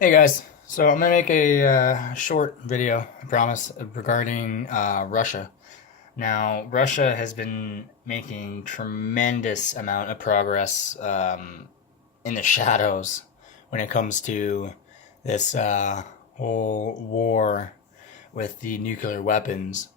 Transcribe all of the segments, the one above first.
Hey guys, so I'm gonna make a short video, I promise, regarding Russia. Now, Russia has been making tremendous amount of progress in the shadows when it comes to this whole war with the nuclear weapons.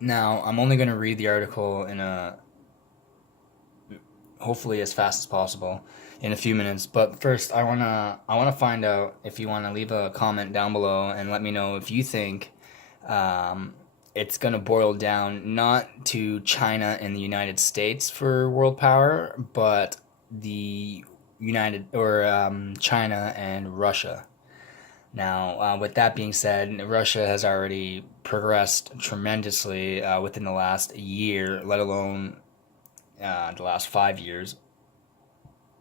Now, I'm only gonna read the article in a hopefully as fast as possible in a few minutes. But first, I wanna find out if you wanna leave a comment down below and let me know if you think um, it's gonna boil down not to China and the United States for world power, but the United or China and Russia. Now, with that being said, Russia has already progressed tremendously within the last year, let alone the last 5 years.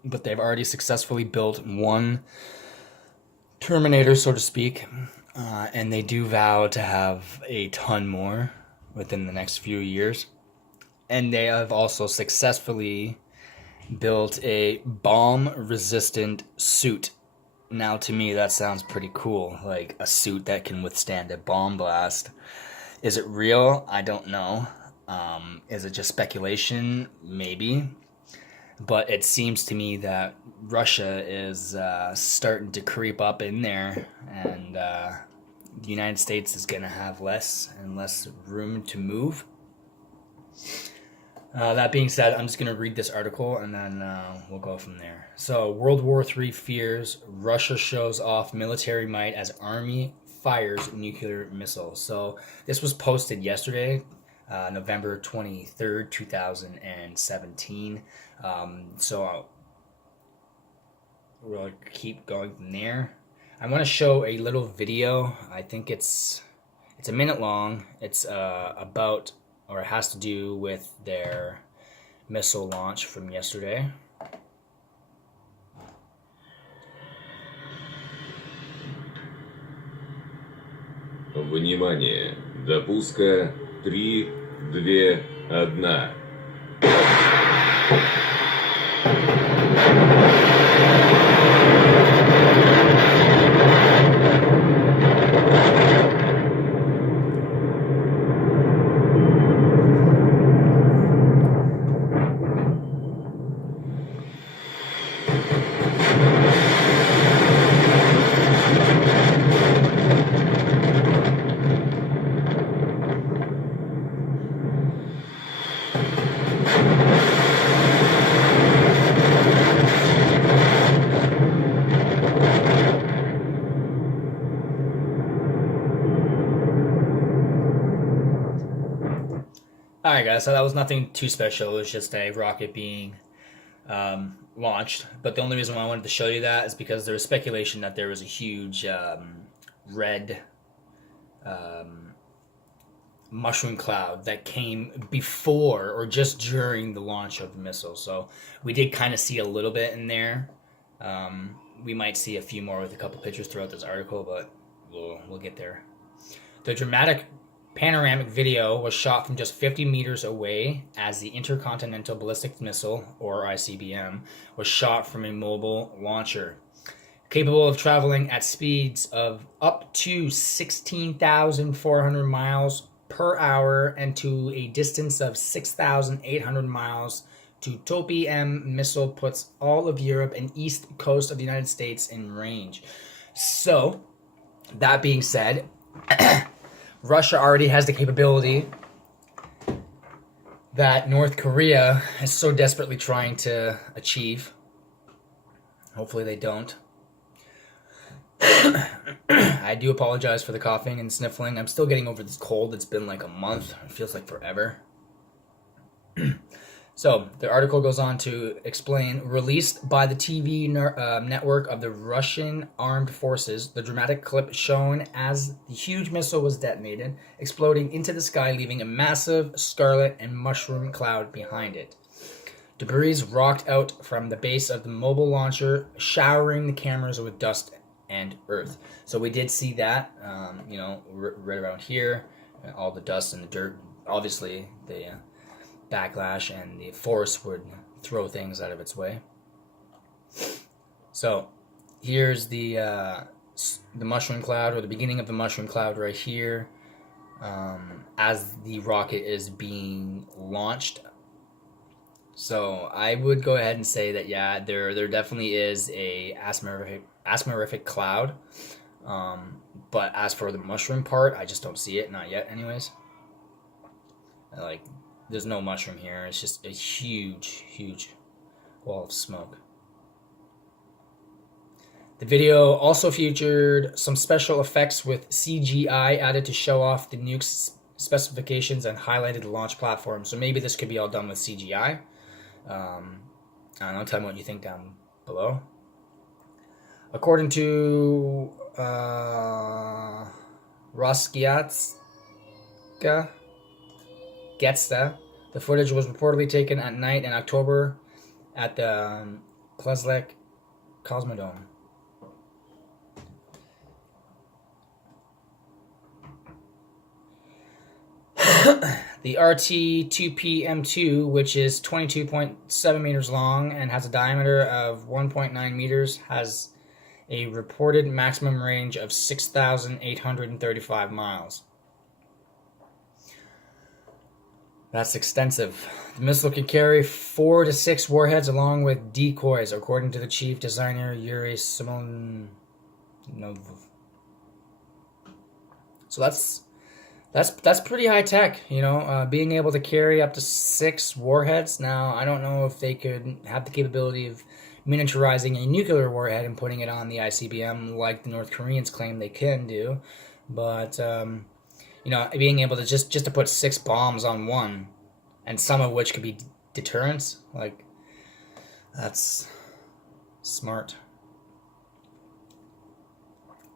But they've already successfully built one Terminator, so to speak, and they do vow to have a ton more within the next few years. And they have also successfully built a bomb resistant suit. Now, to me, that sounds pretty cool. Like a suit that can withstand a bomb blast. Is it real? I don't know. Is it just speculation? Maybe. But it seems to me that Russia is starting to creep up in there, and the United States is going to have less and less room to move. That being said, I'm just going to read this article and then we'll go from there. So, World War III fears Russia shows off military might as army fires nuclear missiles. So, this was posted yesterday, November 23rd, 2017. So, we'll keep going from there. I want to show a little video. I think it's a minute long. It's about, or it has to do with their missile launch from yesterday. Внимание! До пуска 3, 2, 1. Alright, guys, so that was nothing too special. It was just a rocket being launched. But the only reason why I wanted to show you that is because there was speculation that there was a huge red um, mushroom cloud that came before or just during the launch of the missile. So we did kind of see a little bit in there. We might see a few more with a couple pictures throughout this article, but we'll get there. The dramatic panoramic video was shot from just 50 meters away as the Intercontinental Ballistic Missile, or ICBM, was shot from a mobile launcher. Capable of traveling at speeds of up to 16,400 miles per hour and to a distance of 6,800 miles, to Topi M missile puts all of Europe and east coast of the United States in range. So, that being said, Russia already has the capability that North Korea is so desperately trying to achieve. Hopefully they don't. I do apologize for the coughing and sniffling. I'm still getting over this cold. It's been like a month. It feels like forever. So, the article goes on to explain, released by the TV network of the Russian Armed Forces, the dramatic clip shown as the huge missile was detonated, exploding into the sky, leaving a massive scarlet and mushroom cloud behind it. Debris rocked out from the base of the mobile launcher, showering the cameras with dust and earth. So we did see that, right around here, all the dust and the dirt. Obviously, the backlash and the force would throw things out of its way. So, here's the mushroom cloud, or the beginning of the mushroom cloud right here, as the rocket is being launched. So I would go ahead and say that yeah, there definitely is a atmospheric cloud. But as for the mushroom part, I just don't see it, not yet, anyways. Like, there's no mushroom here. It's just a huge, huge wall of smoke. The video also featured some special effects with CGI added to show off the nuke's specifications and highlighted the launch platform. So maybe this could be all done with CGI. I don't know. Tell me what you think down below. According to Roskiatska Getsta, the footage was reportedly taken at night in October at the Kleslek Cosmodrome. The RT-2P-M2, which is 22.7 meters long and has a diameter of 1.9 meters, has a reported maximum range of 6,835 miles. That's extensive. The missile can carry 4 to 6 warheads along with decoys, according to the chief designer Yuri Simonov. So that's pretty high tech, being able to carry up to 6 warheads. Now, I don't know if they could have the capability of miniaturizing a nuclear warhead and putting it on the ICBM like the North Koreans claim they can do, but being able to just to put 6 bombs on one, and some of which could be deterrents, like, that's smart.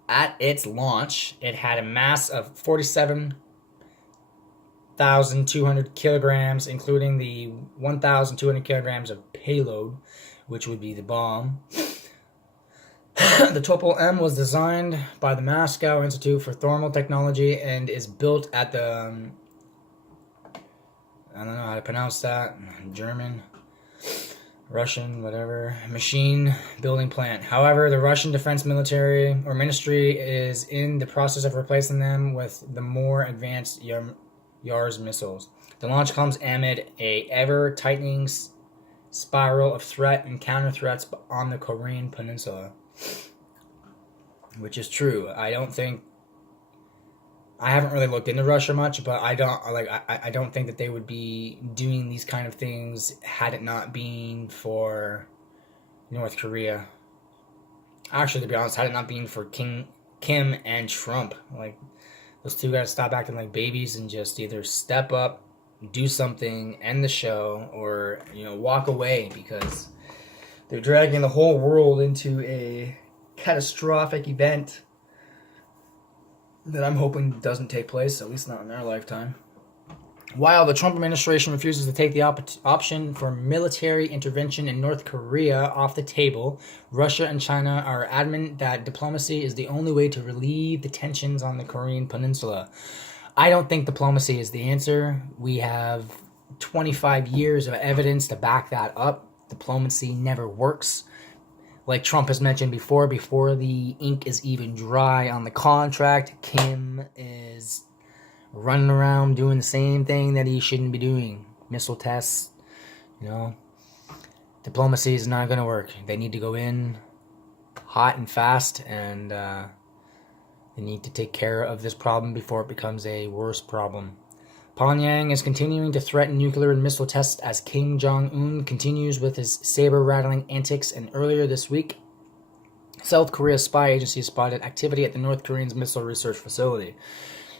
At its launch, it had a mass of 47,200 kilograms, including the 1,200 kilograms of payload, which would be the bomb. The Topol M was designed by the Moscow Institute for Thermal Technology and is built at the, I don't know how to pronounce that, German, Russian, whatever, machine building plant. However, the Russian Defense Military or Ministry is in the process of replacing them with the more advanced Yars missiles. The launch comes amid a ever-tightening spiral of threat and counter-threats on the Korean Peninsula. Which is true. I haven't really looked into Russia much, but I don't think that they would be doing these kind of things had it not been for North Korea. Actually, to be honest, had it not been for Kim and Trump. Like, those two gotta stop acting like babies and just either step up, do something, end the show, or walk away, because they're dragging the whole world into a catastrophic event that I'm hoping doesn't take place, at least not in their lifetime. While the Trump administration refuses to take the option for military intervention in North Korea off the table, Russia and China are adamant that diplomacy is the only way to relieve the tensions on the Korean Peninsula. I don't think diplomacy is the answer. We have 25 years of evidence to back that up. Diplomacy never works. Like Trump has mentioned before the ink is even dry on the contract, Kim is running around doing the same thing that he shouldn't be doing. Missile tests, Diplomacy is not going to work. They need to go in hot and fast, and they need to take care of this problem before it becomes a worse problem. Pyongyang is continuing to threaten nuclear and missile tests as Kim Jong-un continues with his saber-rattling antics, and earlier this week, South Korea's spy agency spotted activity at the North Korean's missile research facility.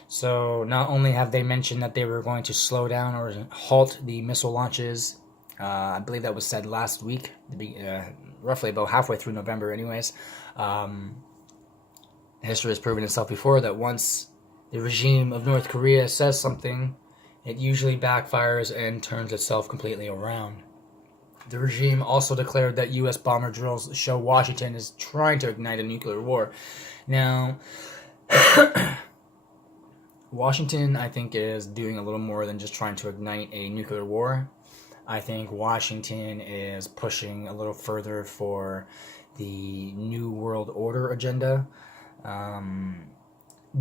So not only have they mentioned that they were going to slow down or halt the missile launches, I believe that was said last week, roughly about halfway through November anyways. History has proven itself before that once the regime of North Korea says something, it usually backfires and turns itself completely around. The regime also declared that U.S. bomber drills show Washington is trying to ignite a nuclear war. Now, Washington, I think, is doing a little more than just trying to ignite a nuclear war. I think Washington is pushing a little further for the New World World Order agenda.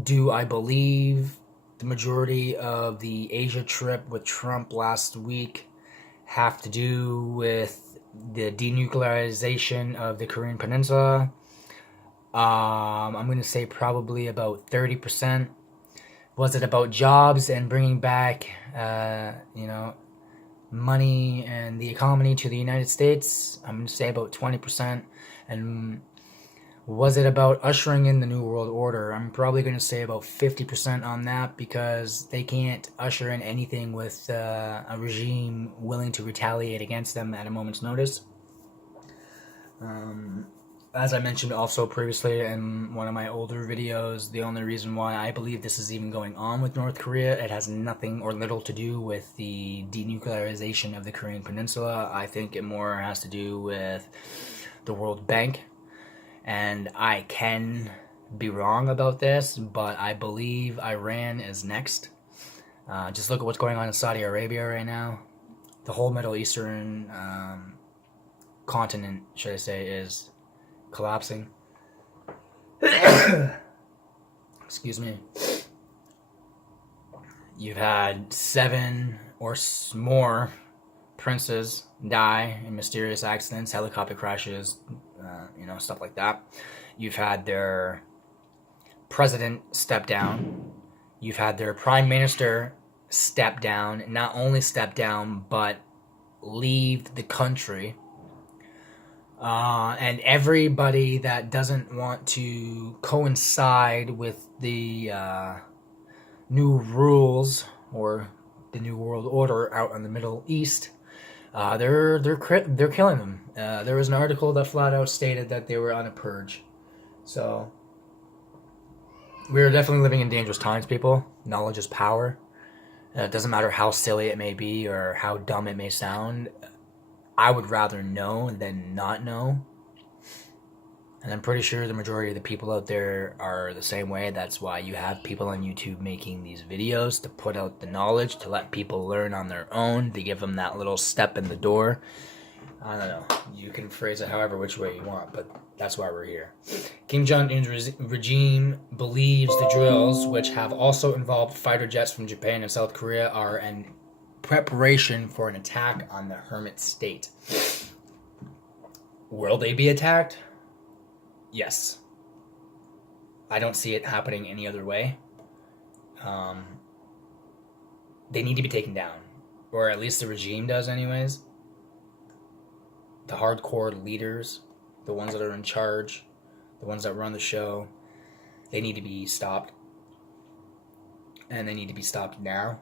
Do I believe the majority of the Asia trip with Trump last week have to do with the denuclearization of the Korean Peninsula? I'm going to say probably about 30%. Was it about jobs and bringing back, money and the economy to the United States? I'm going to say about 20%. And was it about ushering in the New World Order? I'm probably going to say about 50% on that, because they can't usher in anything with a regime willing to retaliate against them at a moment's notice. As I mentioned also previously in one of my older videos, the only reason why I believe this is even going on with North Korea, it has nothing or little to do with the denuclearization of the Korean Peninsula. I think it more has to do with the World Bank. And I can be wrong about this, but I believe Iran is next. Just look at what's going on in Saudi Arabia right now. The whole Middle Eastern continent, should I say, is collapsing. Excuse me. You've had 7 or more princes die in mysterious accidents, helicopter crashes, stuff like that. You've had their president step down. You've had their prime minister step down. Not only step down, but leave the country. And everybody that doesn't want to coincide with the new rules or the New World Order out in the Middle East, they're killing them. There was an article that flat out stated that they were on a purge. So we're definitely living in dangerous times, people. Knowledge is power. It doesn't matter how silly it may be or how dumb it may sound. I would rather know than not know. And I'm pretty sure the majority of the people out there are the same way. That's why you have people on YouTube making these videos, to put out the knowledge, to let people learn on their own, to give them that little step in the door. I don't know. You can phrase it however which way you want, but that's why we're here. Kim Jong-un's regime believes the drills, which have also involved fighter jets from Japan and South Korea, are in preparation for an attack on the hermit state. Will they be attacked? Yes. I don't see it happening any other way. They need to be taken down. Or at least the regime does anyways. The hardcore leaders, the ones that are in charge, the ones that run the show, they need to be stopped. And they need to be stopped now.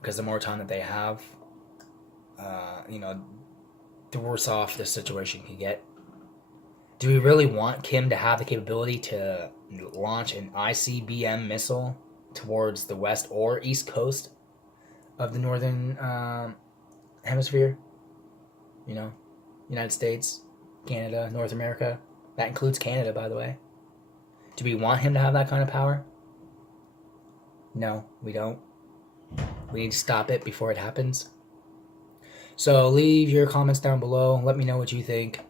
Because the more time that they have, the worse off this situation can get. Do we really want Kim to have the capability to launch an ICBM missile towards the west or east coast of the northern hemisphere? United States, Canada, North America. That includes Canada, by the way. Do we want him to have that kind of power? No, we don't. We need to stop it before it happens. So leave your comments down below. Let me know what you think.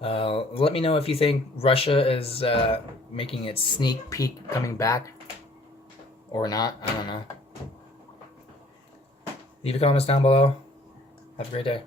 Let me know if you think Russia is making its sneak peek coming back or not. I don't know. Leave your comments down below. Have a great day.